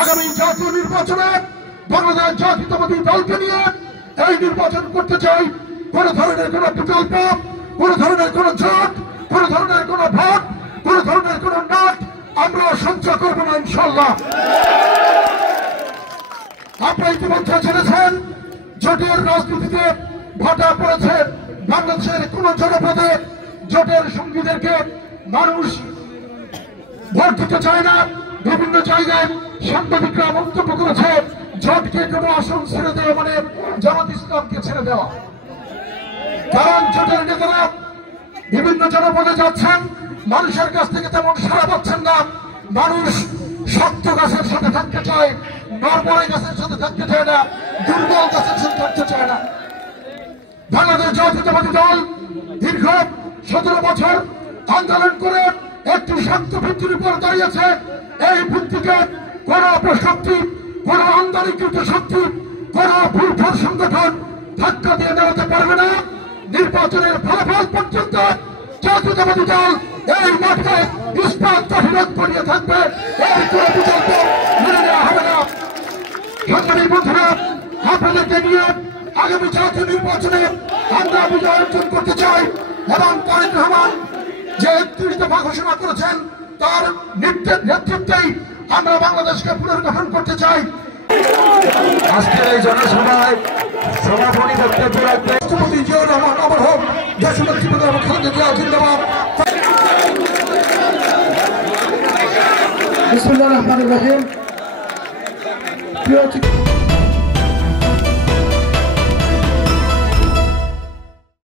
আগামী জাতীয় নির্বাচনে বাংলাদেশ জাতীয়তাবাদী দলকে নিয়ে এই নির্বাচন করতে চাই। কোন ধরনের কোন বিকল্প, কোন ধরনের কোন জোট, কোন ধরনের কোন ভোট, কোন ধরনের কোন নাট আমরা সঞ্চয় করবো না ইনশাল্লাহ। আপনারা ইতিমধ্যে জেনেছেন জোটের রাজনীতিতে ভাটা পড়েছে বাংলাদেশের কোন জনপদে। জোটের সঙ্গীদেরকে মানুষ ভোট দিতে চায় না। বিভিন্ন জায়গায় সাংবাদিকরা মন্তব্য করেছে জোটকে কোনো আসন ছেড়ে দেওয়া মানে জামাত ইসলামকে ছেড়ে দেওয়া। কারণ জোটের নেতারা বিভিন্ন জনপদে যাচ্ছেন, মানুষের কাছ থেকে তেমন সাড়া পাচ্ছেন না। মানুষ শক্ত গাছের সাথে থাকতে চায়, নরবরে গাছের সাথে থাকতে চায় না, দুর্বল গাছের সাথে থাকতে চায় না। বাংলাদেশ জাতীয়তাবাদী দল দীর্ঘ 17 বছর আন্দোলন করে একটি শক্ত ভিত্তির উপর দাঁড়িয়েছে। এই ভিত্তিকে কোন অপশক্তি, কোন আন্দোলনকৃত শক্তি, কোন ভুলফল সংগঠন ধাক্কা দিয়ে দাঁড়াতে পারবে না। নির্বাচনের ফলাফল পর্যন্ত জাতীয়তাবাদী দল এই মাঠে ইস্পাত প্রতিরোধ করিয়ে থাকবে। এই কোনো বিকল্প মেনে নেওয়া হবে না। সংগ্রামী বন্ধুরা, আপনাদেরকে নিয়ে আগামী জাতীয় নির্বাচনে আমরা বিজয় অর্জন করতে চাই এবং তারেক রহমান যে 31 দফা ঘোষণা করেছেন তার নেতৃত্বেই আমরা বাংলাদেশকে পুনর্গঠন করতে চাই। আজকের এই জনসভায় সভাপতি বক্তব্য রাখবেন রাষ্ট্রপতি জিয়াউর রহমান অমর হোক, দেশনেত্রী বেগম খালেদা জিয়া জিন্দাবাদ। বিসমিল্লাহির রহমানির রহিম।